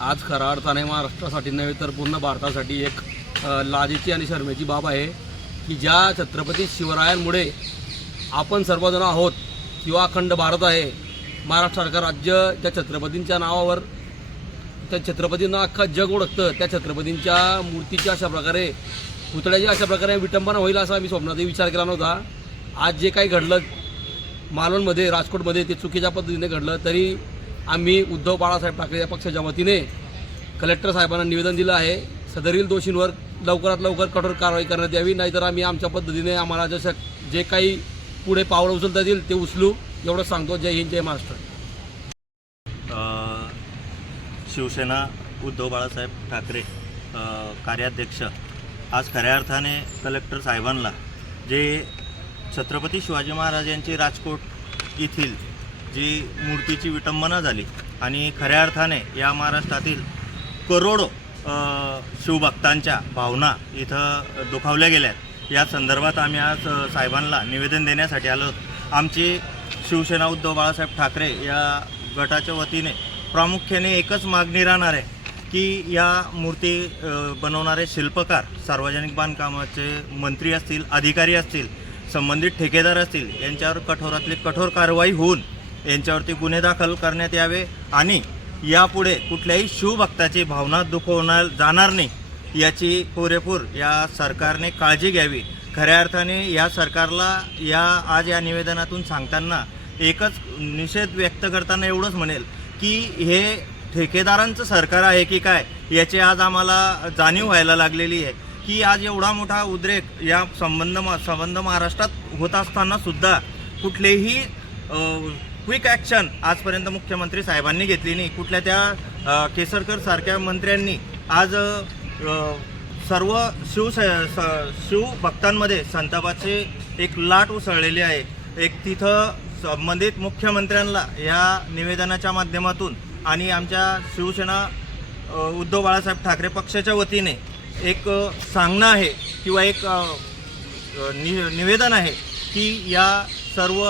आज खऱ्या अर्थाने महाराष्ट्रासाठी नव्हे तर पूर्ण भारतासाठी एक लाजीची आणि शर्मेची बाब आहे की ज्या छत्रपती शिवरायांमुळे आपण सर्वजण आहोत किंवा अखंड भारत आहे महाराष्ट्र सरकार राज्य त्या छत्रपतींच्या नावावर त्या छत्रपतींना अख्खा जग ओळखतं त्या छत्रपतींच्या मूर्तीच्या अशा प्रकारे पुतळ्याची अशा प्रकारे विटंबना होईल असा मी स्वप्नातही विचार केला नव्हता. आज जे काही घडलं मालवणमध्ये राजकोटमध्ये ते चुकीच्या पद्धतीने घडलं तरी आम्ही उद्धव बाळासाहेब ठाकरे या पक्षाच्या वतीने कलेक्टर साहेबांना निवेदन दिलं आहे. सदरील दोषींवर लवकरात लवकर कठोर कारवाई करण्यात यावी नाहीतर आम्ही आमच्या पद्धतीने आम्हाला जसं जे काही पुढे पावलं उचलता येतील ते उचलू. एवढं सांगतो. जय हिंद जय महाराष्ट्र. शिवसेना उद्धव बाळासाहेब ठाकरे कार्याध्यक्ष. आज खऱ्या अर्थाने कलेक्टर साहेबांना जे छत्रपती शिवाजी महाराज यांची राजकोट येथील जी मूर्तीची विटंबना झाली आणि खऱ्या अर्थाने या महाराष्ट्रातील करोडो शिवभक्तांच्या भावना इथं दुखावल्या गेल्यात या संदर्भात आम्ही आज साहेबांना निवेदन देण्यासाठी आलो आमची शिवसेना उद्धव बाळासाहेब ठाकरे या गटाच्या वतीने प्रामुख्याने एकच मागणी राहणार आहे की या मूर्ती बनवणारे शिल्पकार सार्वजनिक बांधकामाचे मंत्री असतील अधिकारी असतील संबंधित ठेकेदार असतील यांच्यावर कठोरातली कठोर कारवाई होऊन यांच्यावरती गुन्हे दाखल करण्यात यावे आणि यापुढे कुठल्याही शिवभक्ताची भावना दुखवणार जाणार नाही याची पुरेपूर या सरकारने काळजी घ्यावी. खऱ्या अर्थाने या सरकारला या आज या निवेदनातून सांगताना एकच निषेध व्यक्त करताना एवढंच म्हणेल की हे ठेकेदारांचं सरकार आहे की काय याची आज आम्हाला जाणीव व्हायला लागलेली आहे. की आज एवढा मोठा उद्रेक या संबंध संबंध महाराष्ट्रात होत असताना सुद्धा कुठलेही क्विक ॲक्शन आजपर्यंत मुख्यमंत्री साहेबांनी घेतली नाही. कुठल्या त्या केसरकर सारख्या मंत्र्यांनी आज सर्व शिव शिव भक्तांमध्ये संतापाचे एक लाट उसळलेली आहे. एक तिथं संबंधित मुख्यमंत्र्यांना या निवेदनाच्या माध्यमातून आणि आमच्या शिवसेना उद्धव बाळासाहेब ठाकरे पक्षाच्या वतीने एक सांगणं आहे किंवा एक नि निवेदन आहे की या सर्व